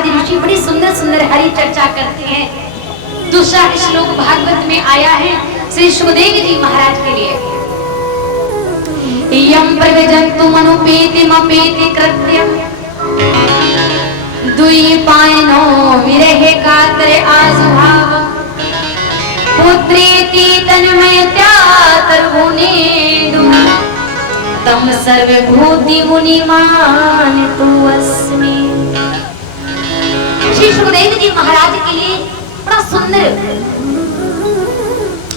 आदि ऋषि बड़ी सुंदर सुंदर हरि चर्चा करते हैं। दूसरा श्लोक भागवत में आया है श्री सुखदेव जी महाराज के लिए। यम प्रव्रजन्तु मनुपेतिमपेति कृत्यम् दुई पायनो विरहे कातरे आजुभाव पुत्रेति तन्मयत्या तरुणेदु तम सर्वभूति मुनिमानितो अस्मि। श्री सुखदेव जी महाराज के लिए बड़ा सुंदर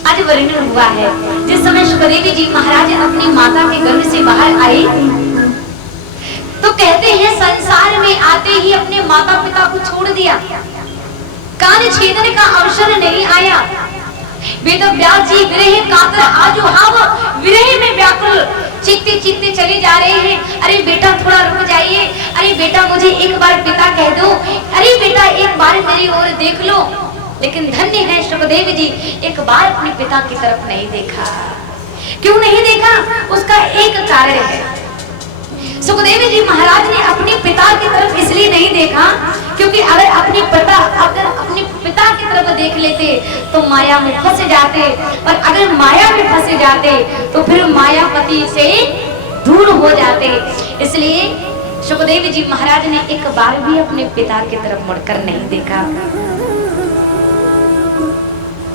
आज वर्णन हुआ है। जिस समय सुखदेव जी महाराज अपनी माता के गर्भ से बाहर आए तो कहते हैं संसार में आते ही अपने माता पिता को छोड़ दिया, कान छेदने का अवसर नहीं आया। वेद व्यास जी विरह कातर आजुहाव, विरह में व्याकुल चीखते चीखते चले जा रहे हैं। अरे बेटा थोड़ा रुक जाइए, अरे बेटा मुझे एक बार पिता कह दो, अरे बेटा एक बार मेरी ओर देख लो। लेकिन धन्य है सुखदेव जी, एक बार अपने पिता की तरफ नहीं देखा। क्यों नहीं देखा? उसका एक कारण है। सुखदेव जी महाराज ने अपने पिता की तरफ इसलिए नहीं देखा क्योंकि अगर अपने पिता की तरफ देख लेते तो माया में फंस जाते, और अगर माया में फंसे जाते तो फिर मायापति से दूर हो जाते। इसलिए सुखदेव जी महाराज ने एक बार भी अपने पिता की तरफ मुड़कर नहीं देखा।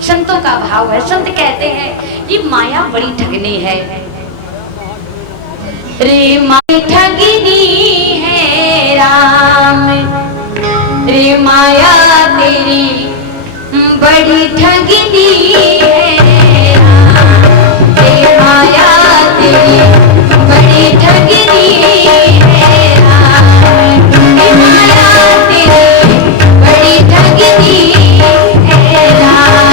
संतों का भाव है, संत कहते हैं कि माया बड़ी ठगनी है रे, माया ठगनी है राम रे, माया तेरी बड़ी ठगनी है राम रे, माया तेरी बड़ी ठगनी है राम रे, माया तेरी बड़ी ठगनी है राम।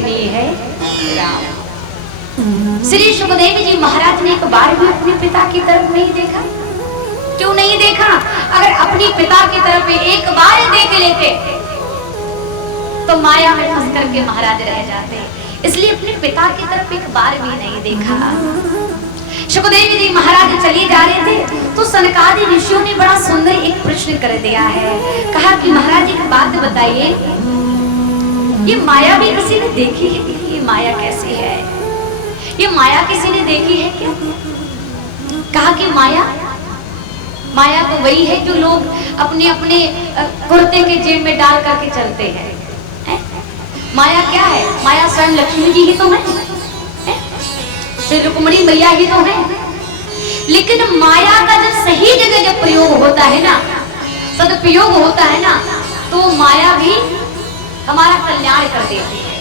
भजनी है राम। श्री सुखदेव जी महाराज ने एक बार भी अपने पिता की तरफ नहीं देखा। क्यों नहीं देखा? अगर अपनी पिता की तरफ एक बार देख लेते तो माया में फंस करके महाराज रह जाते, इसलिए अपने पिता की तरफ एक बार भी नहीं देखा। सुखदेव जी महाराज चले जा रहे थे तो सनकादि ऋषियों ने बड़ा सुंदर एक प्रश्न कर दिया है। कहा कि महाराज एक बात बताइए, ये माया भी किसी ने देखी है? ये माया कैसी है? ये माया किसी ने देखी है क्या? कहा कि माया तो वही है जो लोग अपने अपने कुर्ते के जेब में डाल करके चलते हैं। माया क्या है? माया स्वयं लक्ष्मी जी ही तो है, श्री रुक्मणी मैया ही तो है। लेकिन माया का जब सही जगह जब प्रयोग होता है ना, सदुपयोग होता है ना, तो माया भी हमारा कल्याण कर देती है।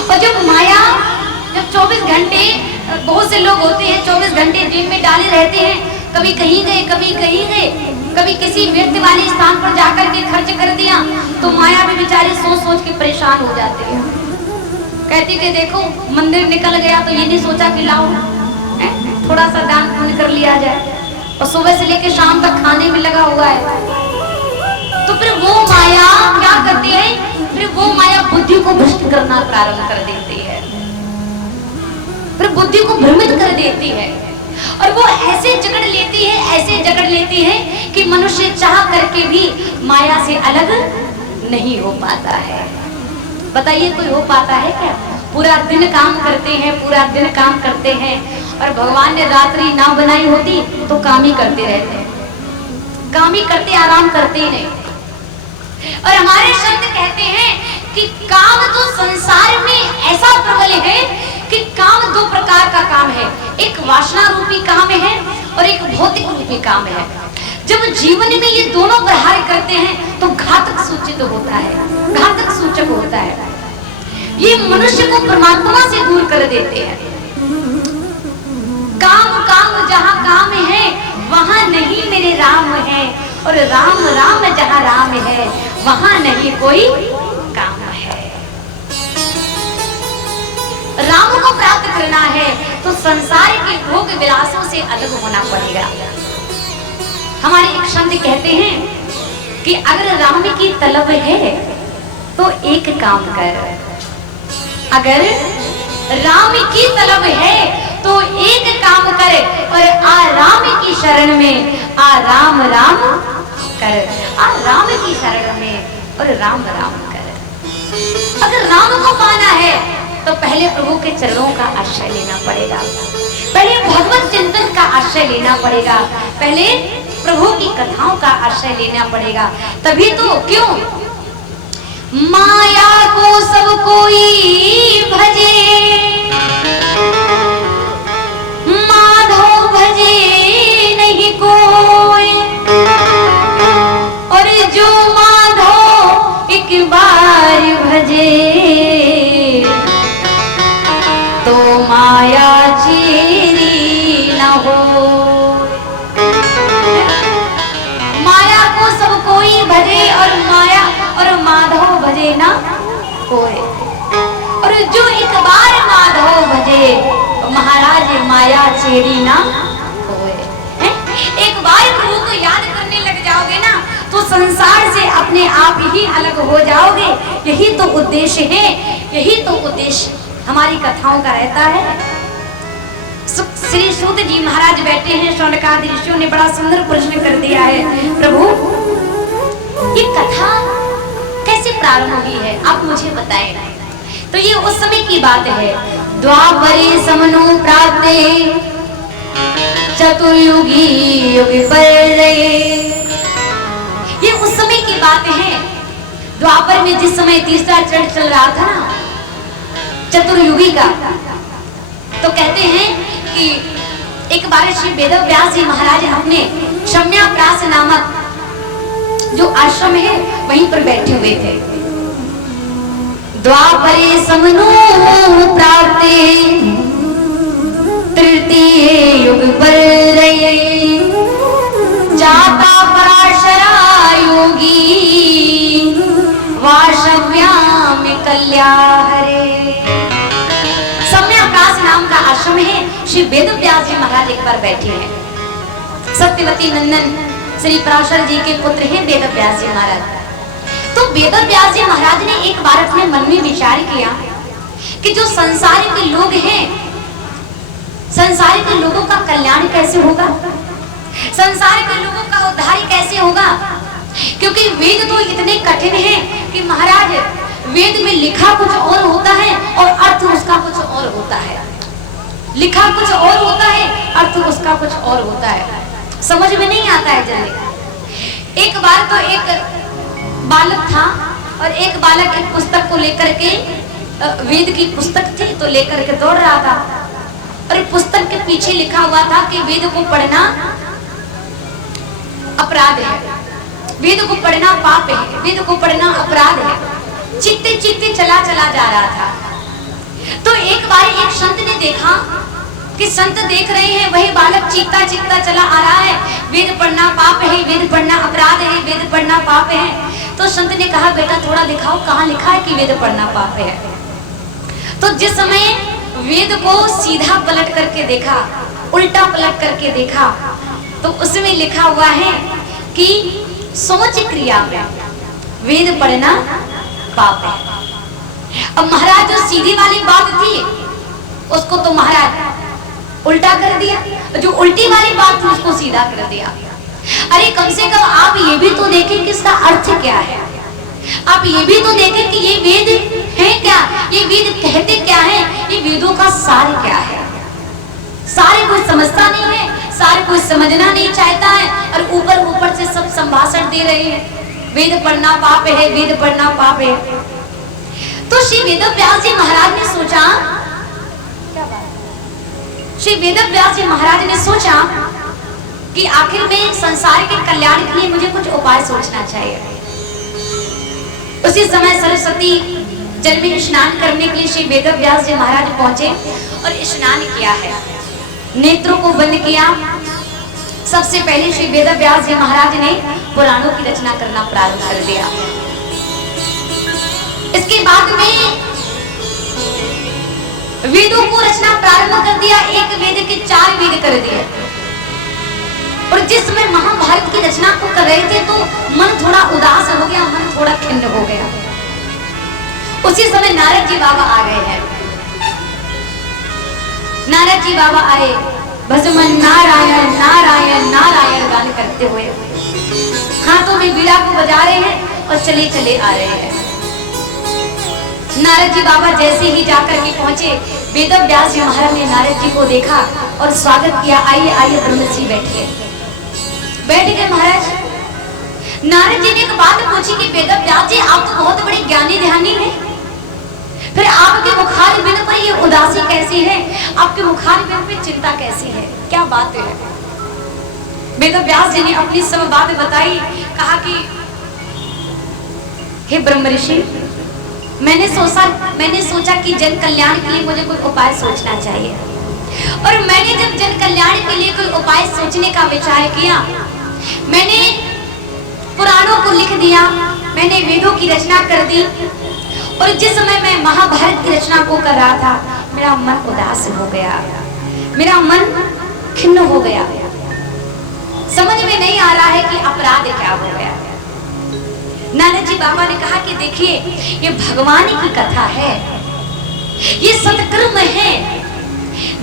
और जब माया जब 24 घंटे, बहुत से लोग होते हैं 24 घंटे जेब में डाले रहते हैं, कभी कहीं गए कभी कहीं गए, कभी किसी व्यक्ति वाले स्थान पर जाकर के खर्च कर दिया, तो माया भी बेचारे सोच सोच के परेशान हो जाते हैं। कहती कि देखो मंदिर निकल गया तो ये नहीं सोचा कि लाओ थोड़ा सा दान पुण्य कर लिया जाए, और सुबह से लेकर शाम तक खाने में लगा हुआ है। तो फिर वो माया क्या करती है? फिर वो माया बुद्धि को भ्रष्ट करना प्रारंभ कर देती है, फिर बुद्धि को भ्रमित कर देती है, और वो ऐसे जकड़ लेती है कि मनुष्य चाह करके भी माया से अलग नहीं हो पाता है। बताइए कोई हो पाता है क्या? पूरा दिन काम करते हैं और भगवान ने रात्रि ना बनाई होती तो काम ही करते रहते हैं, काम ही करते, आराम करते ही नहीं। और हमारे संत कहते हैं कि काम तो संसार में ऐसा प्रबल है कि काम दो प्रकार का काम है, एक वासना रूपी काम है और एक भौतिक रूपी काम है। जब जीवन में ये दोनों प्रहार करते हैं तो घातक सूचित होता है, घातक सूचक होता है। ये मनुष्य को परमात्मा से दूर कर देते हैं। काम जहाँ काम है वहाँ नहीं मेरे राम है, और राम जहाँ राम है वहाँ नहीं कोई काम है। राम को प्राप्त करना है तो संसार के भोग विलासों से अलग होना पड़ेगा। हमारे एक संत कहते हैं कि अगर राम की तलब है तो एक काम कर, अगर राम की तलब है तो एक काम कर, और आ राम की शरण में आ राम कर, आ राम की शरण में और राम कर। अगर राम को पाना है तो पहले प्रभु के चरणों का आश्रय लेना पड़ेगा, पहले भगवत चिंतन का आश्रय लेना पड़ेगा, पहले प्रभु की कथाओं का आश्रय लेना पड़ेगा। तभी तो क्यों माया को सब कोई भजे, माधव भजे नहीं कोई, और जो माधव एक बार भजे तो माया चेरी न हो। माया को सब कोई भजे और माधव भजे ना कोई, और जो एक बार माधव भजे महाराज माया चेरी ना कोई। एक बार प्रभु को याद करने लग जाओगे ना तो संसार से अपने आप ही अलग हो जाओगे। यही तो उद्देश्य है, यही तो उद्देश्य हमारी कथाओं का रहता है। श्री सूत जी महाराज बैठे हैं, शौनकादि ऋषियों ने बड़ा सुंदर प्रश्न कर दिया है, प्रभु ये कथा कैसे प्रारंभ हुई है आप मुझे बताएं। तो ये उस समय की बात है, द्वापरे समनो प्राप्ते चतुर्युगी युग पर्यये। ये उस समय की बात है, द्वापर में जिस समय तीसरा चरण चल रहा था ना चतुर्युगी का, तो कहते हैं कि एक बार श्री वेदव्यास जी महाराज अपने क्षम्याप्रास नामक जो आश्रम है वहीं पर बैठे हुए थे। द्वापरे समनो प्राप्ते तृतीये युग पर्यये जाता पराशरा योगी वासव्याम कल्याहरे। आश्रम है श्री वेद व्यास जी महाराज एक बार बैठे हैं। सत्यवती नंदन श्री पराशर जी के पुत्र हैं वेद व्यास जी महाराज। तो वेद व्यास जी महाराज ने एक बार अपने मन में विचार किया कि जो संसार के लोग हैं, संसार के लोगों का कल्याण कैसे होगा, संसार के लोगों का उद्धार कैसे होगा। क्योंकि वेद तो इतने कठिन हैं कि महाराज वेद में लिखा कुछ और होता है और अर्थ उसका कुछ और होता है। लिखा कुछ और होता है, अर्थ उसका कुछ और होता है, समझ में नहीं आता है जल्दी। एक बार तो एक बालक था और एक बालक एक पुस्तक को लेकर के, वेद की पुस्तक थी तो लेकर के दौड़ रहा था और पुस्तक के पीछे लिखा हुआ था कि वेद को पढ़ना अपराध है, वेद को पढ़ना पाप है, वेद को पढ़ना अपराध है। चित्ते चित्ते चला जा रहा था। तो एक बार एक संत ने देखा कि संत देख रहे हैं, वही बालक चीखता चीखता चला आ रहा है, वेद पढ़ना पाप है, वेद पढ़ना अपराध है, वेद पढ़ना पाप है। तो संत ने कहा बेटा थोड़ा दिखाओ कहाँ लिखा है कि वेद पढ़ना पाप है। तो जिस समय वेद को सीधा पलट करके देखा, उल्टा पलट करके देखा, तो उसमें लिखा हुआ है कि सोच क्रिया में वेद पढ़ना पाप है। अब महाराज जो सीधी वाली बात थी उसको तो महाराज उल्टा कर दिया, जो उल्टी वाली बात थी उसको सीधा कर दिया। अरे कम से कम आप ये भी तो देखें कि इसका अर्थ क्या है, आप ये भी तो देखें कि ये वेद है क्या, ये वेद कहते क्या है, ये वेदों का सार क्या है। सारे कोई समझता नहीं है, सारे कोई समझना नहीं चाहता है और ऊपर ऊपर से सब संभाषण दे रहे हैं, वेद पढ़ना पाप है, वेद पढ़ना पाप है। तो श्री वेद व्यास जी महाराज ने सोचा, श्री वेद व्यास जी महाराज ने सोचा कि आखिर में संसार के कल्याण के लिए मुझे कुछ उपाय सोचना चाहिए। उसी समय सरस्वती जल में स्नान करने के लिए श्री वेद व्यास जी महाराज पहुंचे और स्नान किया है, नेत्रों को बंद किया। सबसे पहले श्री वेद व्यास जी महाराज ने पुराणों की रचना करना प्रारंभ कर दिया। इसके बाद में वेदों को रचना प्रारंभ कर दिया, एक वेद के 4 वेद कर दिए। और जिस समय महाभारत की रचना को कर रहे थे तो मन थोड़ा उदास हो गया, मन थोड़ा खिन्न हो गया। उसी समय नारद जी बाबा आ गए हैं। नारद जी बाबा आए, भजमन नारायण नारायण नारायण गान करते हुए हाथों में बीड़ा को बजा रहे हैं और चले चले आ रहे हैं। नारद जी बाबा जैसे ही जाकर के पहुंचे, वेद व्यास जी महाराज ने नारद जी को देखा और स्वागत किया, आइए आइए ब्रह्मर्षि बैठिए। बैठ गए महाराज। नारद जी ने एक बात पूछी कि वेद व्यास जी आप तो बहुत बड़े ज्ञानी ध्यानी हैं, फिर आपके मुखार बिंद पर ये उदासी कैसी है, आपके मुखार बिंद पे चिंता कैसी है, क्या बात है। वेद व्यास जी ने अपनी सब बात बताई, कहा कि हे ब्रह्मर्षि, मैंने सोचा कि जन कल्याण के लिए मुझे कोई उपाय सोचना चाहिए। और मैंने जब जन कल्याण के लिए कोई उपाय सोचने का विचार किया, मैंने पुराणों को लिख दिया, मैंने वेदों की रचना कर दी। और जिस समय मैं महाभारत की रचना को कर रहा था, मेरा मन उदास हो गया, मेरा मन खिन्न हो गया, समझ में नहीं आ रहा है कि अपराध क्या हो गया। नारद जी बाबा ने कहा कि देखिए ये भगवान की कथा है, ये सत्कर्म है।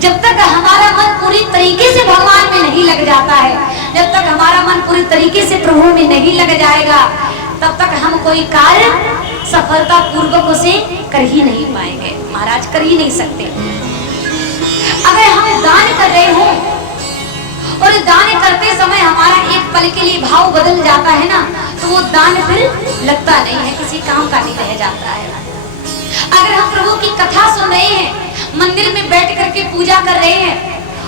जब तक हमारा मन पूरी तरीके से भगवान में नहीं लग जाता है, जब तक हमारा मन पूरी तरीके से प्रभु में नहीं लग जाएगा, तब तक हम कोई कार्य सफलता पूर्वक उसे कर ही नहीं पाएंगे। महाराज कर ही नहीं सकते। अगर हम दान कर रहे हो और दान करते समय हमारा एक पल के लिए भाव बदल जाता है ना, तो वो दान फिर लगता नहीं है, किसी काम का नहीं रह जाता है। अगर हम प्रभु की कथा सुन रहे हैं, मंदिर में बैठ करके पूजा कर रहे हैं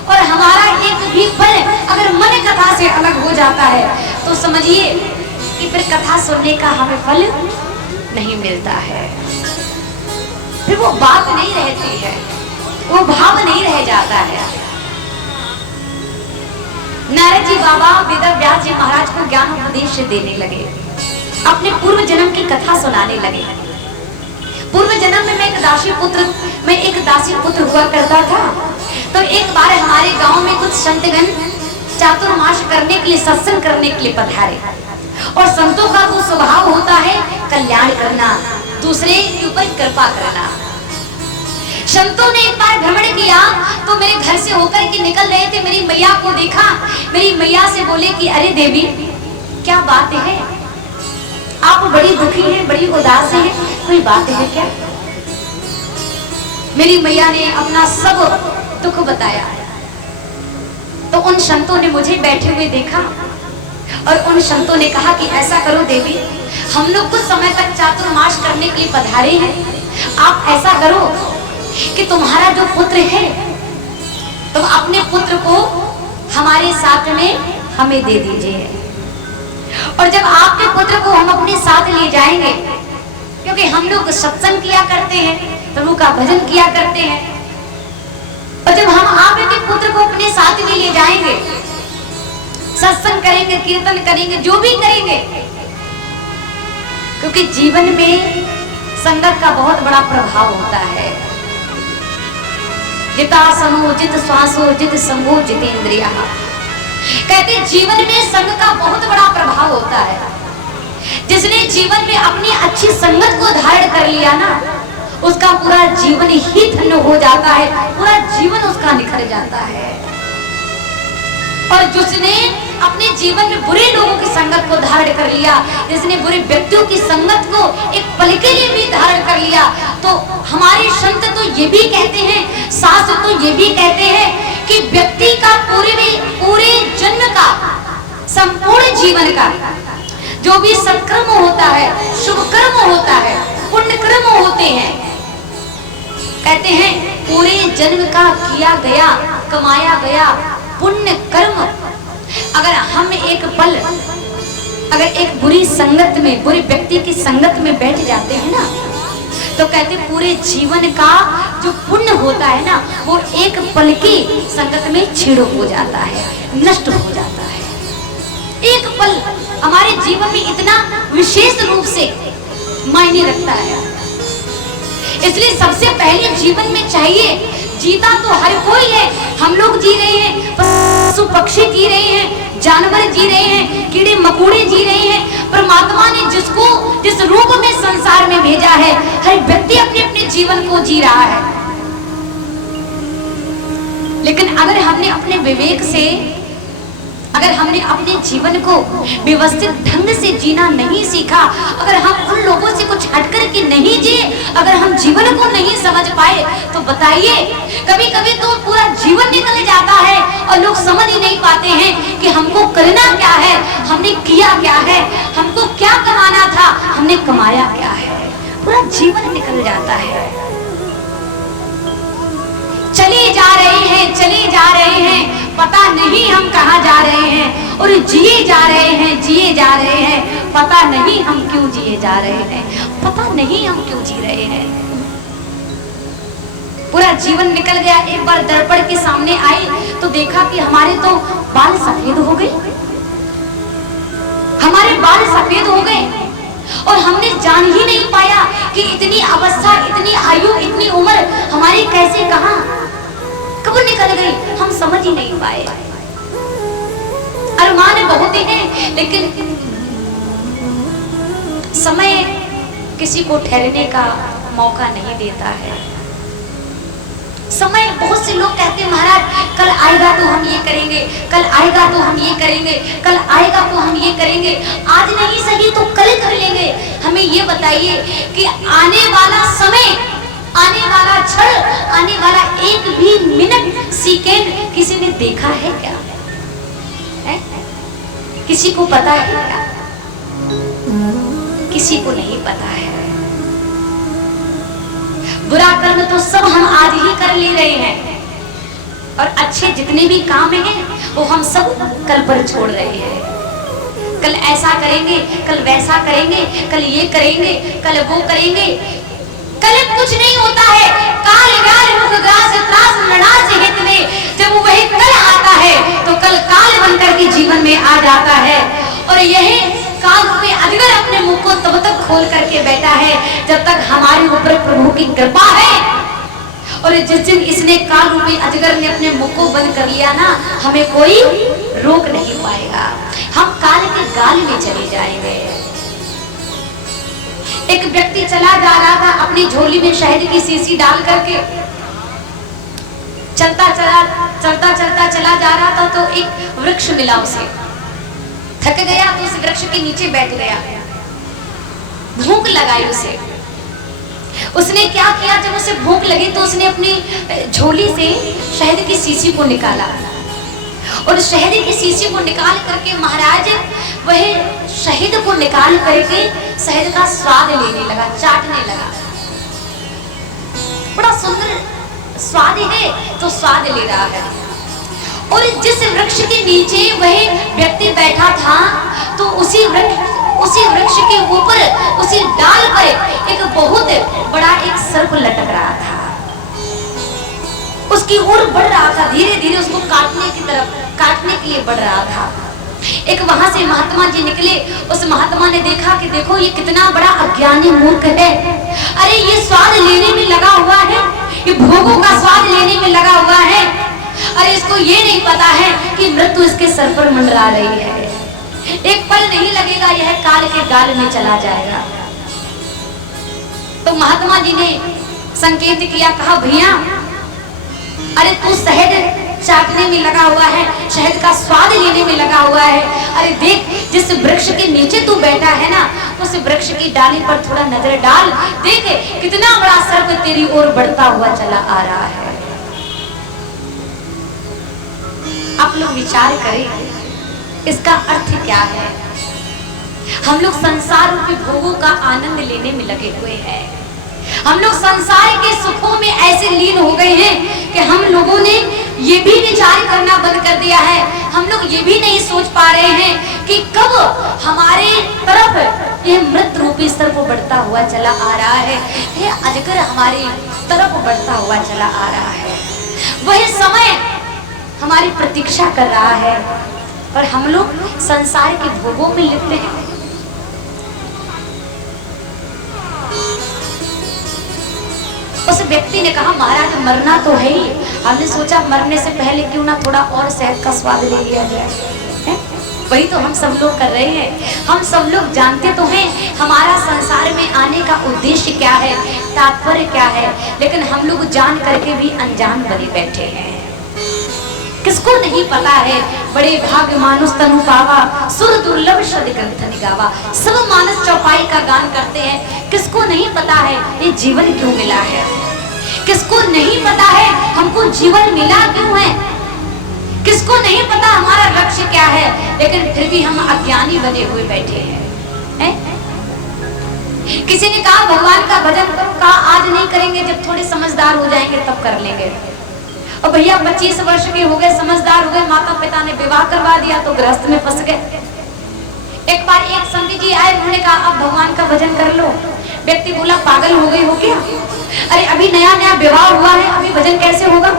और हमारा एक भी पल अगर मन कथा से अलग हो जाता है, तो समझिए कि फिर कथा सुनने का हमें फल नहीं मिलता है, फिर वो बात नहीं रहती है, वो भाव नहीं रह जाता है। नारद जी बाबा वेद व्यास जी महाराज को ज्ञान उपदेश देने लगे, अपने पूर्व जन्म की कथा सुनाने लगे। पूर्व जन्म में मैं एक दासी पुत्र हुआ करता था, तो एक बार हमारे गांव में कुछ संतगण चातुर्मास करने के लिए, सत्संग करने के लिए पधारे। और संतों का तो स्वभाव होता है कल्याण करना, दूसरे के ऊपर कृपा करना। संतों ने एक बार भ्रमण किया तो मेरे घर से होकर के निकल रहे थे, मेरी मैया को देखा। मेरी मैया से बोले कि अरे देवी, क्या बात है, आप बड़ी दुखी हैं, बड़ी उदास हैं, कोई बात है क्या? मेरी मैया ने अपना सब दुख बताया। तो उन संतों ने मुझे बैठे हुए देखा और उन संतों ने कहा कि ऐसा करो देवी, हम लोग कुछ समय तक चातुर्मास करने के लिए पधारे हैं, आप ऐसा करो कि तुम्हारा जो पुत्र है, तुम अपने पुत्र को हमारे साथ में हमें दे दीजिए। और जब आपके पुत्र को हम अपने साथ ले जाएंगे, क्योंकि हम लोग सत्संग किया करते हैं, प्रभु का भजन किया करते हैं, और जब हम आपके पुत्र को अपने साथ में ले जाएंगे, सत्संग करेंगे, कीर्तन करेंगे, जो भी करेंगे, क्योंकि जीवन में संगत का बहुत बड़ा प्रभाव होता है। जिता समो जित श्वासो जित संगो जितेंद्रिया, कहते जीवन में संग का बहुत बड़ा प्रभाव होता है। जिसने जीवन में अपनी अच्छी संगत को धारण कर लिया ना, उसका पूरा जीवन ही धन्य हो जाता है, पूरा जीवन उसका निखर जाता है। और जिसने अपने जीवन में बुरे लोगों की संगत को धारण कर लिया, जिसने बुरे व्यक्तियों की संगत को एक पल के लिए भी धारण कर लिया, तो हमारे संत तो ये भी कहते हैं, शास्त्र तो ये भी कहते हैं कि व्यक्ति का पूरे जन्म का, संपूर्ण जीवन का जो भी सत्कर्म होता है, शुभ कर्म होता है, पुण्य कर्म होते हैं, कहते हैं पूरे जन्म का किया गया, कमाया गया पुण्य कर्म, अगर हम एक पल, अगर एक बुरी संगत में, बुरे व्यक्ति की संगत में बैठ जाते हैं ना, तो कहते पूरे जीवन का जो पुण्य होता है ना, वो एक पल की संगत में छीड़ हो जाता है, नष्ट हो जाता है। एक पल हमारे जीवन में इतना विशेष रूप से मायने रखता है। इसलिए सबसे पहले जीवन में चाहिए, जीता तो हर कोई है, हम लोग जी रहे हैं, पशु पक्षी जी रहे हैं, जानवर जी रहे हैं, कीड़े मकोड़े जी रहे हैं। परमात्मा ने जिसको जिस रूप में संसार में भेजा है, हर व्यक्ति अपने अपने जीवन को जी रहा है। लेकिन अगर हमने अपने विवेक से, अगर हमने अपने जीवन को व्यवस्थित ढंग से जीना नहीं सीखा, अगर हम उन लोगों से कुछ हटकर के नहीं जिए, अगर हम जीवन को नहीं समझ पाए, तो बताइए कभी कभी तो पूरा जीवन निकल जाता है और लोग समझ ही नहीं पाते हैं कि हमको करना क्या है, हमने किया क्या है, हमको क्या कमाना था, हमने कमाया क्या है, पूरा जीवन निकल जाता है। चले जा रहे हैं, चले जा रहे हैं, पता नहीं हम कहाँ जा रहे हैं, और जिए जा रहे हैं, जिए जा रहे हैं, पता नहीं हम क्यों जिए जा रहे हैं, पता नहीं हम क्यों जी रहे हैं। पूरा जीवन निकल गया। एक बार दर्पण के सामने आई तो देखा कि हमारे तो बाल सफेद हो गए, हमारे बाल सफेद हो गए, और हमने जान ही नहीं पाया कि इतनी अवस्था, इतनी आयु, इतनी उम्र हमारी कैसे, कहां, कब निकल गई, हम समझ ही नहीं पाए। अरमान बहुत हैं, लेकिन समय किसी को ठहरने का मौका नहीं देता है। समय, बहुत से लोग कहते हैं महाराज कल आएगा तो हम ये करेंगे, कल आएगा तो हम ये करेंगे, कल आएगा तो हम ये करेंगे, आज नहीं सही तो कल कर लेंगे। हमें ये बताइए कि आने वाला समय, आने वाला क्षण, आने वाला एक भी मिनट, सेकेंड किसी ने देखा है क्या? है? किसी को पता है क्या? किसी को नहीं पता है। बुरा कर्म तो सब हम आज ही कर ले रहे हैं, और अच्छे जितने भी काम हैं वो हम सब कल पर छोड़ रहे हैं। कल ऐसा करेंगे, कल वैसा करेंगे, कल ये करेंगे, कल वो करेंगे। कल कुछ नहीं होता है। काल व्याल मुख ग्रास त्रास नड़ास हित में, जब वही कल आता है तो कल काल बनकर के जीवन में आ जाता है। और यही काल में अजगर अपने मुख को तब तक खोल करके बैठा है जब तक हमारे ऊपर प्रभु की कृपा है। और जिस दिन इसने काल रूपी अजगर ने अपने मुख को बंद कर लिया ना, हमें कोई रोक नहीं पाएगा, हम काल के गाल में चले जाएंगे। एक व्यक्ति चला जा रहा था अपनी झोली में शहद की शीशी डाल करके, चलता चलता चला जा रहा था तो एक वृक्ष मिला उसे, थक गया तो उस वृक्ष के नीचे बैठ गया, भूख लगाई उसे। उसने क्या किया, जब उसे भूख लगी तो उसने अपनी झोली से शहद की शीशी को निकाला और शहद की शीशी को निकाल करके महाराज वह शहद को निकाल करके शहद का स्वाद लेने लगा, चाटने लगा। बड़ा सुंदर स्वाद है तो स्वाद ले रहा है। और जिस वृक्ष के नीचे वह व्यक्ति बैठा था तो उसी वृक्ष के ऊपर उसी डाल पर एक बहुत बड़ा एक सर्प लटक रहा था, उसकी ओर बढ़ रहा था, धीरे धीरे उसको काटने के लिए बढ़ रहा था। एक वहां से महात्मा जी निकले, उस महात्मा ने देखा कि देखो ये कितना बड़ा अज्ञानी मूर्ख है, अरे ये स्वाद लेने में लगा हुआ है, ये भोगों का स्वाद लेने में लगा हुआ है, अरे इसको ये नहीं पता है कि मृत्यु इसके सर पर मंडरा रही है, एक पल नहीं लगेगा यह काल के गाल में चला जाएगा। तो महात्मा जी ने संकेत किया, कहा भैया अरे तू शहद चाटने में लगा हुआ है, शहद का स्वाद लेने में लगा हुआ है, अरे देख जिस वृक्ष के नीचे तू बैठा है ना, उस वृक्ष की डाली पर थोड़ा नजर डाल, देख कितना बड़ा सर्प तेरी ओर बढ़ता हुआ चला आ रहा है। आप लोग विचार करें इसका अर्थ क्या है। हम लोग संसार रूपी भोगों का आनंद लेने में लगे हुए हैं, हम लोग संसार के सुखों में ऐसे लीन हो गए हैं कि हम लोगों ने ये भी विचार करना बंद कर दिया है, हम लोग ये भी नहीं सोच पा रहे हैं कि कब हमारे तरफ यह मृत रूपी सर्प बढ़ता हुआ चला आ रहा है, यह अजगर हमारी तरफ बढ़ता हुआ चला आ रहा है, वही समय हमारी प्रतीक्षा कर रहा है, पर हम लोग संसार के भोगों में लिप्त हैं। उस व्यक्ति ने कहा महाराज मरना तो है ही, हमने सोचा मरने से पहले क्यों ना थोड़ा और शहद का स्वाद ले लिया जाए। वही तो हम सब लोग कर रहे हैं, हम सब लोग जानते तो हैं हमारा संसार में आने का उद्देश्य क्या है, तात्पर्य क्या है, लेकिन हम लोग जान करके भी अनजान बने बैठे हैं। किसको नहीं पता है, बड़े भाग्य मानुष तनु पावा, सुर दुर्लभ शब्द ग्रंथ निगावा, सब मानस चौपाई का गान करते हैं। किसको नहीं पता है ये जीवन क्यों मिला है, किसको नहीं पता है हमको जीवन मिला क्यों है, किसको नहीं पता हमारा लक्ष्य क्या है, लेकिन फिर भी हम अज्ञानी बने हुए बैठे हैं। किसी ने कहा भगवान का भजन का आज नहीं करेंगे, जब थोड़े समझदार हो जाएंगे तब कर लेंगे। और भैया 25 वर्ष के हो गए, समझदार हो गए, माता पिता ने विवाह करवा दिया तो गृहस्थ में फंस गए। एक बार एक संत जी आए, उन्होंने कहा अब भगवान का भजन कर लो। व्यक्ति बोला पागल हो गई हो क्या, अरे अभी नया नया विवाह हुआ है, अभी भजन कैसे होगा,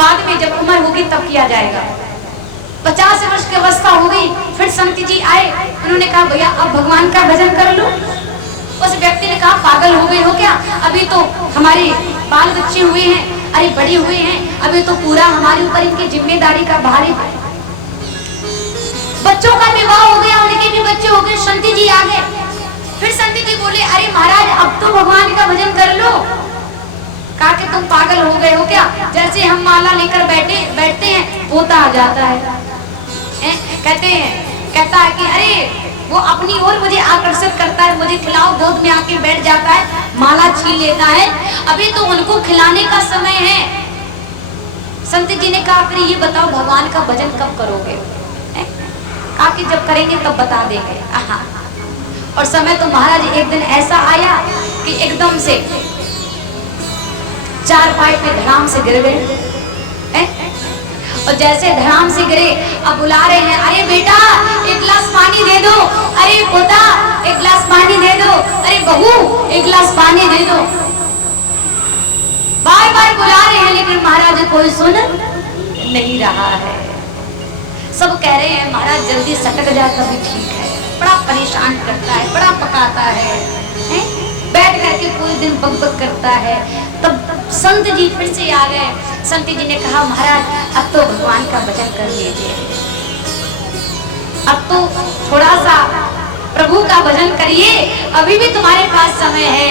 बाद में जब उम्र होगी तब किया जाएगा। 50 वर्ष की अवस्था हो गई, फिर संत जी आए, उन्होंने कहा भैया अब भगवान का भजन कर लो। उस व्यक्ति ने कहा पागल हो गई हो क्या, अभी तो हमारे बाल बच्चे हुए हैं, अरे बड़े हुए हैं, अभी तो पूरा हमारे ऊपर इनकी जिम्मेदारी का भार है। बच्चों का विवाह हो गया, उनके भी बच्चे हो गए, संत जी आ गए। फिर संत जी बोले अरे महाराज अब तो भगवान का भजन कर लो। कहा कि तुम पागल हो गए हो क्या, जैसे हम माला लेकर बैठते हैं पोता आ जाता है, कहता है कि अरे वो अपनी ओर मुझे आकर्षित करता है, मुझे खिलाओ, गोद में आके बैठ जाता है, माला छीन लेता है, अभी तो उनको खिलाने का समय है। संत जी ने कहा फिर ये बताओ भगवान का भजन कब करोगे, कहा कि जब करेंगे तब बता देंगे। और समय तो महाराज एक दिन ऐसा आया कि एकदम से चारपाई पे धड़ाम से गिर गए, और जैसे धड़ाम से गिरे अब बुला रहे हैं अरे बेटा एक गिलास पानी दे दो, अरे पोता एक गिलास पानी दे दो, अरे बहू एक गिलास पानी दे दो। बार बार बुला रहे हैं लेकिन महाराज कोई सुन नहीं रहा है। सब कह रहे हैं महाराज जल्दी सटक जाए तभी ठीक है, बड़ा परेशान करता है, बड़ा पकाता है? बैठ करके पूरे दिन बकबक करता है, तब संत जी फिर से आ गए। संत जी ने कहा महाराज अब तो भगवान का भजन कर लीजिए, अब तो थोड़ा सा प्रभु का भजन करिए, अभी भी तुम्हारे पास समय है।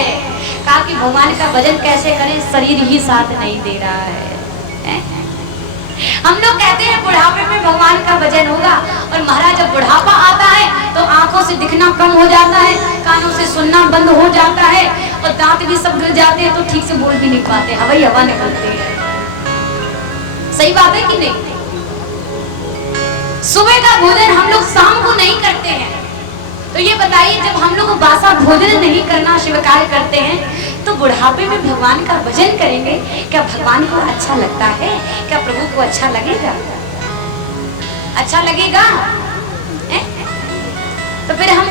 कहा कि भगवान का भजन कैसे करें, शरीर ही साथ नहीं दे रहा है। हम लोग कहते हैं बुढ़ापे में भगवान का भजन होगा, और महाराज जब बुढ़ापा आता है तो आंखों से दिखना कम हो जाता है, कानों से सुनना बंद हो जाता है, और दांत भी सब गिर जाते हैं, तो ठीक से बोल भी नहीं पाते, हवाई हवा निकलती है। सही बात है कि नहीं? सुबह का भोजन हम लोग शाम को नहीं करते हैं, तो ये बताइए जब हम लोग बासा भोजन नहीं करना स्वीकार करते हैं, तो बुढ़ापे में भगवान का भजन करेंगे, क्या भगवान को अच्छा लगता है? क्या प्रभु को अच्छा लगेगा? अच्छा लगेगा? तो फिर हम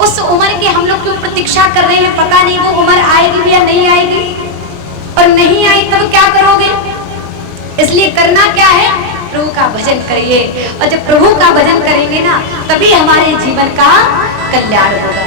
उस उम्र की हम लोग क्यों प्रतीक्षा कर रहे हैं? पता नहीं वो उम्र आएगी या नहीं आएगी, और नहीं आई तब क्या करोगे? इसलिए करना क्या है? प्रभु का भजन करिए, और जब प्रभु का भजन करेंगे ना, तभी हमारे जीवन का कल्याण होगा।